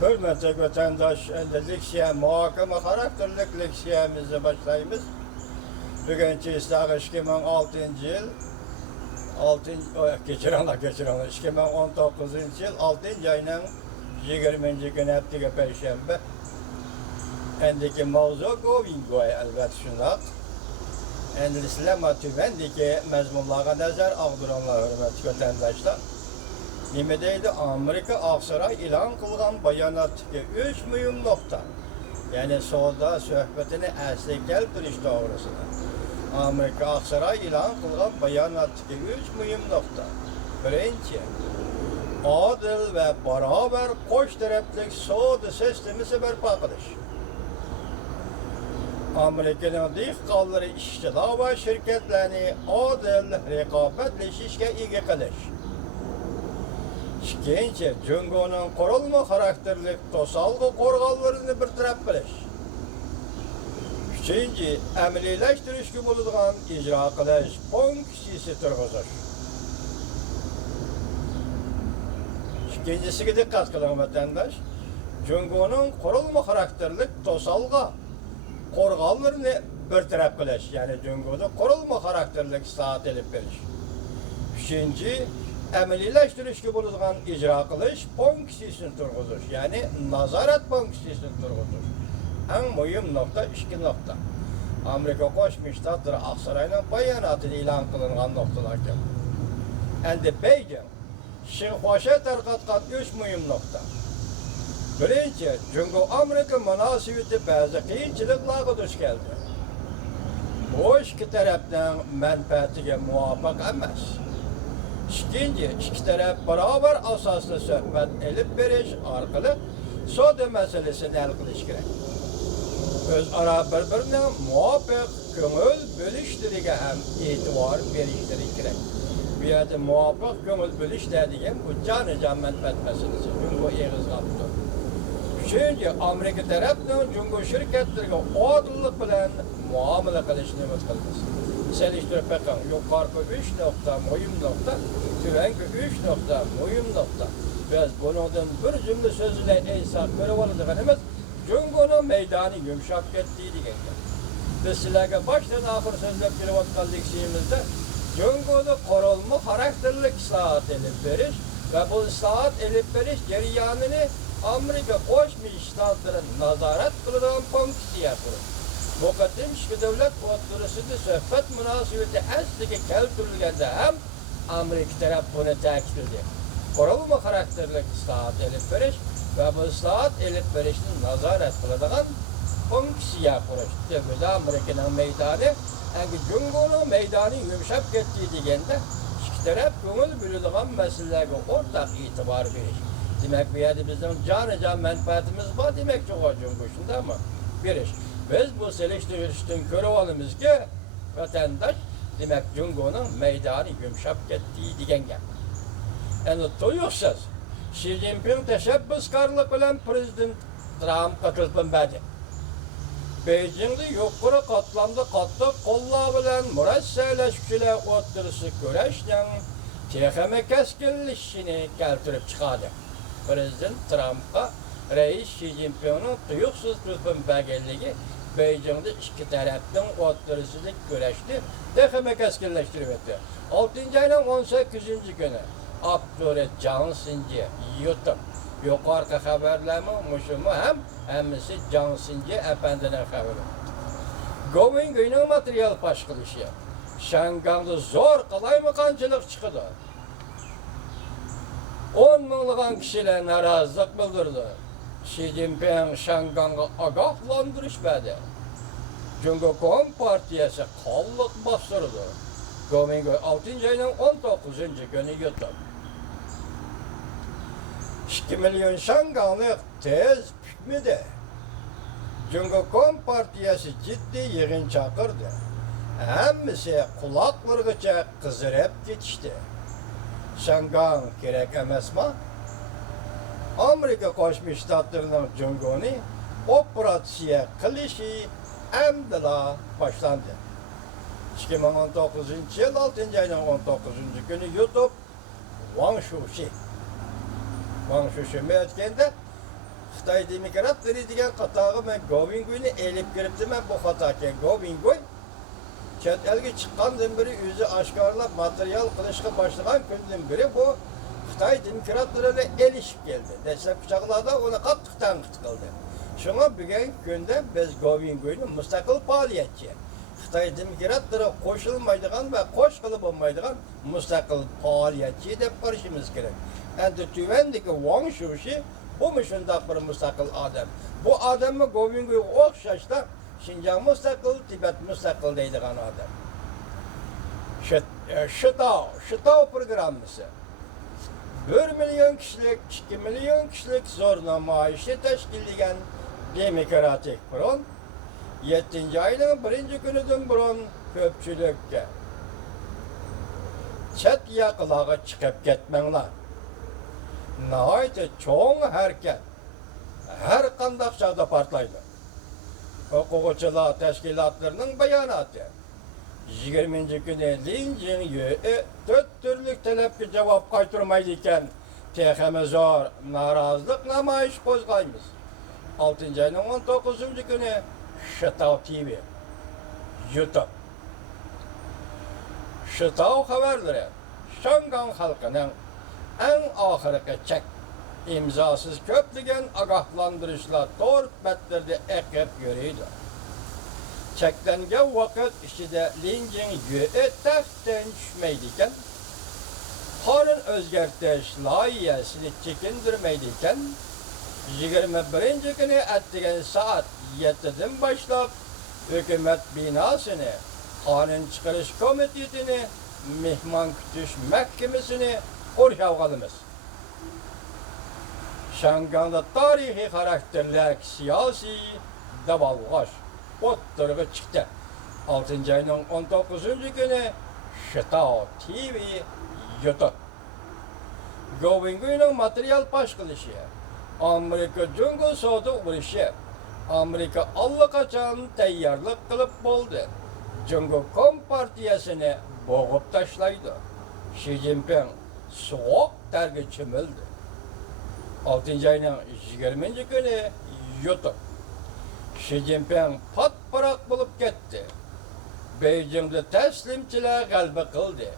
Hürmetli vatandaş, leksiya, muhakeme karakterlik leksiyamızı başlayımız. Bugünkü istağı 2006 yıl, 2019 yıl 6. ayının 20. günü haftiga Perşembe. Endiki mavzu Govingoy elbet şundak. Endilislema tübendiki mezmunlara nazar ağdıranlar hürmetli vatandaşlar. Nimedeydi Amerika Aksaray ilan kılgan bayanatki 3 mühim nokta. Yani solda söhbetini əsli keltiriş doğrusuna. Amerika Aksaray ilan kılgan bayanatki 3 mühim nokta. Birinci, adil ve beraber koş taraflık soğudu sistemisi berpa kılış. Amerika'nın dik kalları işçiler ve şirketlerini adil rekabetleşişke ilgi kılış. İkinci, Cungo'nun korulma karakterlik tosalgı korgallarını bir taraf kılış. Üçüncü, əmliləştiriş gibi bulunduğun icra kılış, fonksiyası turguzur. İkincisi ki dikkat kılın vatandaş, Cungo'nun korulma karakterlik tosalgı korgallarını bir taraf kılış. Yani Cungo'da korulma karakterlik saat elip veriş. Üçüncü, əmliləştiriş gibi bulunduğun icra kılış fonksiyasını turguzur. Yani nazaret fonksiyasını turguzur. En mühim nokta, iki nokta. Amerika Koşmuş Ştatları Aksaray'ın bayanatını ilan kılınan noktalarken. Endi Beijing, Şinhuaş'a tarqatqan 3 mühim nokta. Birinci, Cungo-Amerika münasibeti bazı qiyinchiliklarga duch keldi. Bu iki tarafdan menfaatiga muvofiq emas. İkinci, iki taraf beraber asaslı söhbet elip veriş orqali savdo meselesini hal qilish kerak. O'zaro bir-birine muvofiq ko'ngil bo'lishligiga ham e'tibor berishlari kerak. Bu yerda muvofiq ko'ngil bo'lish degan bu jon manfaat masalasi. Jungo eg'iz qoldi. Uchinchi, Amerika tarafdan Jungo shirkatlariga odillik bilan muomala qilishni umid qilamiz. Seliştirip bakın, yukarı 3 nokta, mühim nokta, tüvenki 3 nokta, mühim nokta. Biz bunun bir cümle sözüyle eysak böyle oladıganımız, Cungo'nun meydanı yumuşak ettiği diyen. Biz sizlerge baştan ahır sözler kilowatt kaldık şeyimizde, Cungo'da korulma karakterlik saat elip veriş ve bu saat elip veriş cereyanını Amerika Koşmuş Ştatları nazaret kılınan fonksiya kurur. Bu kadar işki devlet oturusunda söhbet münasibeti asliga keltirilganda ham Amerika taraf buni ta'kidladi. Korulma karakterlik saat elip verish ve bu saat elip verishni nazorat qiladigan fonksiya qurish. Demak, Amerikaning meydoni, angi Jungo'ning meydoni yumshab ketdi deganda, ikki taraf ko'ngil bo'ladigan masalalarga o'rtaq e'tibor berish. Demak, bu yerda bizning jon manfaatimiz bor demakchi Jungo shundami? Berish. Biz bu selektirishdan ko'rib ki vatandaş demek Jungo'nun meydanı yumshab ketdi degan gap. Endi to'yuqsiz Xi Jinping tashabbuskorlik bilan prezident Trumpga tilpinmadi. Beijingda yuqori qatlamda qattiq qo'llar bilan murassalash-kuchlar o'tirishni ko'rishning texnik keskinlashishini keltirib chiqadi. Prezident Trumpga Reis Xi Jinping'in tuyuqsiz tilpinmaganligi Beijing'de iki tarafdan o'tirishni kurashni texnik keskinlashtirib o'tdi. 6. ayning 18. günü Abdurrahman Jansinji YouTube yuqorqi xabarlarni mushumi ham hammasi Jansinji apandining xabari. Govingoyning material fosh qilishi. Shangangda zo'r qalaymiqanchilik chiqdi. 10 minglagan kishilar norozilik bildirdi. Xi Jinping Şangang'a agahlandırışmadı. Jungo Kompartiyası qalliq bastırdı. Govingoy 6. ayının 19. günü yutdu. 2 milyon Şanganglik tez pükmedi. Jungo Kompartiyası ciddi yığın çakırdı. Hemmisi kulaklargacha qizirib ketishdi. Şangang kerak emasmi? Amerika Koşmuş Ştatlarının Jungo'ni operatsiya qilishi amdila başlandı. 2019 yıl 6. ayının 19. günü YouTube Wang Shushi aytganda Xitoy demokratları degan qatag'i men Govingoyni elib kiribdiman bu xatoga. Govingoy chet elga chiqqandan beri o'zi oshkorlab material qilishga boshlagan kundan beri bu Xitoy demokratlarini elishib keldi. Dastlabki chog'larda uni qattiq tanqid qildi. Shunga bugungi kunda biz Govingoyni mustaqil faoliyatchi, Xitoy demokratlari qo'shilmaydigan va qo'sh qilib bo'lmaydigan mustaqil faoliyatchi deb qarashimiz kerak. Endi tuvandagi Wang Shushi bu shunday bir mustaqil odam. Bu odamni Govingoyga o'xshashda Xinjiang mustaqil, Tibet mustaqil deydigan odam. Shitao programmasi 1 milyon kişilik, 2 milyon kişilik zor namoyishni tashkillagan Demokratik Front 7 ayning 1 kunidan burun ko'pchilikka chet yaqinlarga chiqib ketmanglar. Nihoyatda cho'ng harakat har qanday chog'da portlaydi. O'quvchilar tashkilotlarining bayonoti 20 kuni Linjin Yue 4 turli talabga javob qaytarmaydi ekan, texamizor norozilik namoyish qo'zg'aymiz. 6 ayning 19 kuni Shitao TV YouTube Shitao xabarlari Shangang xalqining eng oxirgi chek imzosiz ko'plagan ogohlantirishlar to'rt batlarda eqib yuriydi. Cheklangan vaqt ichida Linjin Yue taxtdan tushmaydi ekan, qonun o'zgartirish loyihasini chekindirmaydi ekan, 21 kuni atdigan soat 7dan boshlab hukumat binosini, qonun chiqarish komitetini, mehmon kutish mahkamasini qurshab qolamiz. Shangangda tarixiy xarakterlik siyosiy davolg'osh o'ttirg'i chiqdi. 6 ayning 19 kuni Shitao TV YouTube Govingoyning material pash qilishi, Amerika Jungo savdo urushi, Amerika allaqachon tayyorlik qilib bo'ldi. Jungo Kompartiyasini bo'g'ib tashlaydi. Xi Jinping so'q targa cho'mildi. 6 ayning 20 kuni YouTube Xi Jinping patparaq bo'lib ketdi. Beijingda taslimchilar g'alaba qildi.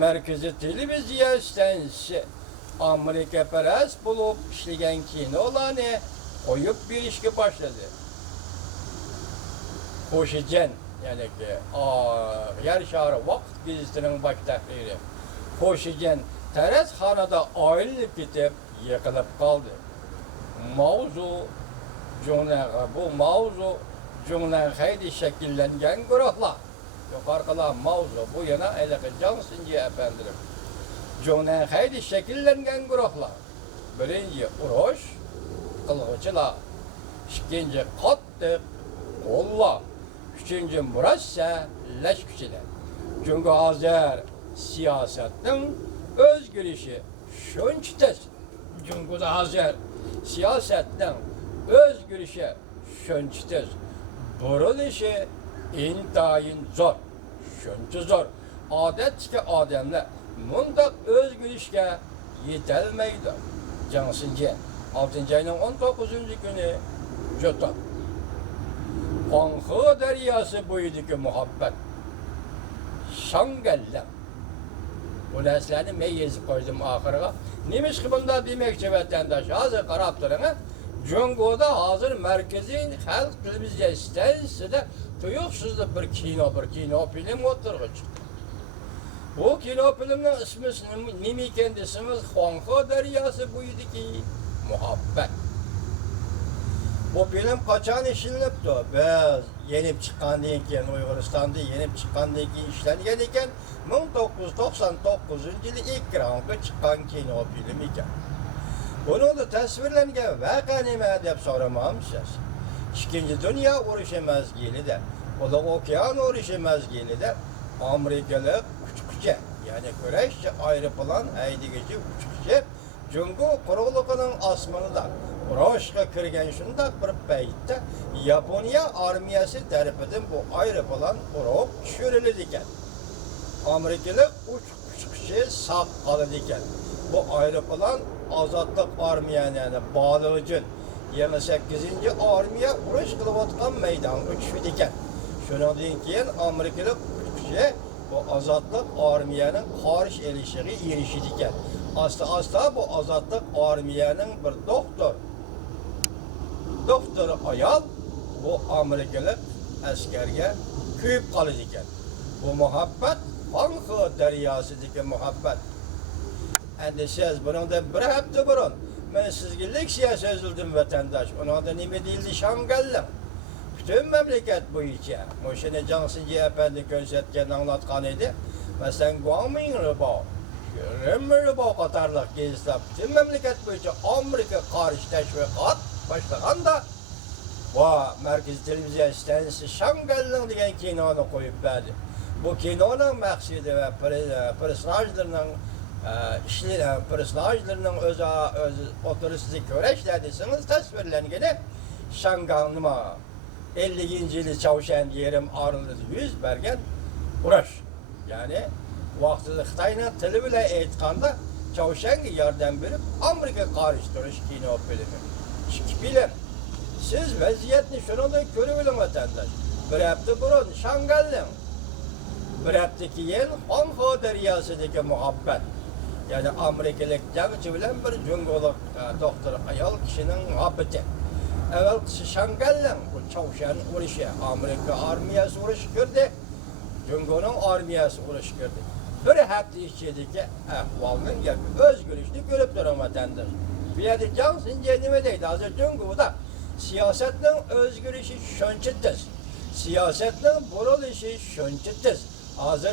Markaziy televiziya stansiyasi Amerika parast bo'lib ishlagan kinolarni qo'yib berishga boshladi. Xo'shijan, ya'ni Yer shari vaqt gazetining bosh tahriri Xo'shijan tarasxonada oyilib ketib yiqilib qoldi. Mavzu Junglang'ayda shakllangan guruhlar. Yuqoriqilar mavzu bu yana aylaqa Johnsinga apandirib. Junglang'ayda shakllangan guruhlar. Birinchi urush qilg'uchilar, ikkinchi qattiq qo'llar, uchinchi murassa lashkuchilar. Jungo hozir siyosatning o'zgarishi shuncha tez. Jungoda hozir siyosatning o'zgarishi shuncha tez. Burilishi intayin zo'r, shuncha zo'r. Odatdagi odamlar mundaq o'zgarishga yetolmaydi. Jiangxinji 6 ayning 19 kuni Jo'toq Huanghe daryosi bo'yidagi muhabbat Shangalla. Bu narsalarni men yezib qo'ydim oxiriga. Nima bunda demoqchi vatandosh, hozir qarab turing. Jungoda hozir markaziy xalq televiziya stansiyasida tuyuqsizda bir kino film o'tirg'i chiqdi. Bu kino filmning ismi nima ekan desangiz, Huanghe daryosi bo'yidagi muhabbat. Bu film qachon ishlanibdi? Biz yenib chiqqandan keyin, Uyg'uristonda yenib chiqqandan keyin ishlangan ekan, 1999-yili ekranga chiqqan kino film ekan. Bunda tasvirlangan voqea nima deb so'ramoqsiz? Ikkinchi dunyo urushi mezgilida, Ulug' okean urushi mezgilida Amerikalik uchquchi, ya'ni kurashchi aeroplan haydaguvchi uchquchi Jungo quruqligining osmonida urushga kirgan shunday bir paytda Yaponiya armiyasi tarafidan bu aeroplan urib tushirildi ekan. Amerikalik uchquchi sog' qoldi ekan. Bu aeroplan azadlık armiyanı yani bağlı için 28. armiya uruş kılıp atkan meydan uçuşu diken. Şundan keyin Amerikalık kişi bu azadlık armiyanın karşı elişiği erişi diken. Asta bu azadlık armiyanın bir doktor ayal bu Amerikalık askerge kuyup kalı diken. Bu muhabbet Hangi deryasıdaki muhabbet. Endi siz bunun da bir hafta burun. Ben sizge leksiya sözüldüm vatandaş. Ona da nime değildi Şangallı. Bütün memleket boyunca. Moşene Cansıncı Efendi körsetken anlatkan idi. Mesela Guangming Rıbao, Römmür Rıbao Katarlık gezdiler. Bütün memleket boyunca Amerika karşı teşvikat başlayan da Merkez Televizyon İstansı Şangallı'nın diyen kinonu koyup verdi. Bu kinonun məqsidi və personajlarının personajlarının öz oturusunu görəşlədirsiniz, təsvirləngəni Şanganlıma 50-ci ili Çavuşən yerim arıldı yüz bergen uğraş. Yani vaxtında Xitayla tili bilə eytqanda Çavuşəngi yardım verib Amerika qarışdırış kino filmi. Bilin, siz vəziyyətini şunundan görübülün vətəndaş. Bir hafta burun Şangallım. Bir hafta keyin Hanho deryasıdaki muhabbet. Yani Amerikalık jangçı bilen bir Cungoluk doktor ayol kişinin muhabbeti. Evvel kişi Şangallım, bu Çavuşan uruşu, Amerika armiyası uruş gördü, Cungol'un armiyası uruş gördü. Bir hafta içindeki ahvalının öz görüşünü görüp duran vatandaş. Bir adı Cansın kendimedeydi, hazır Cungol'da siyasetin öz görüşü şönçüttüz. Siyasetin buruluşu şönçüttüz. Hazır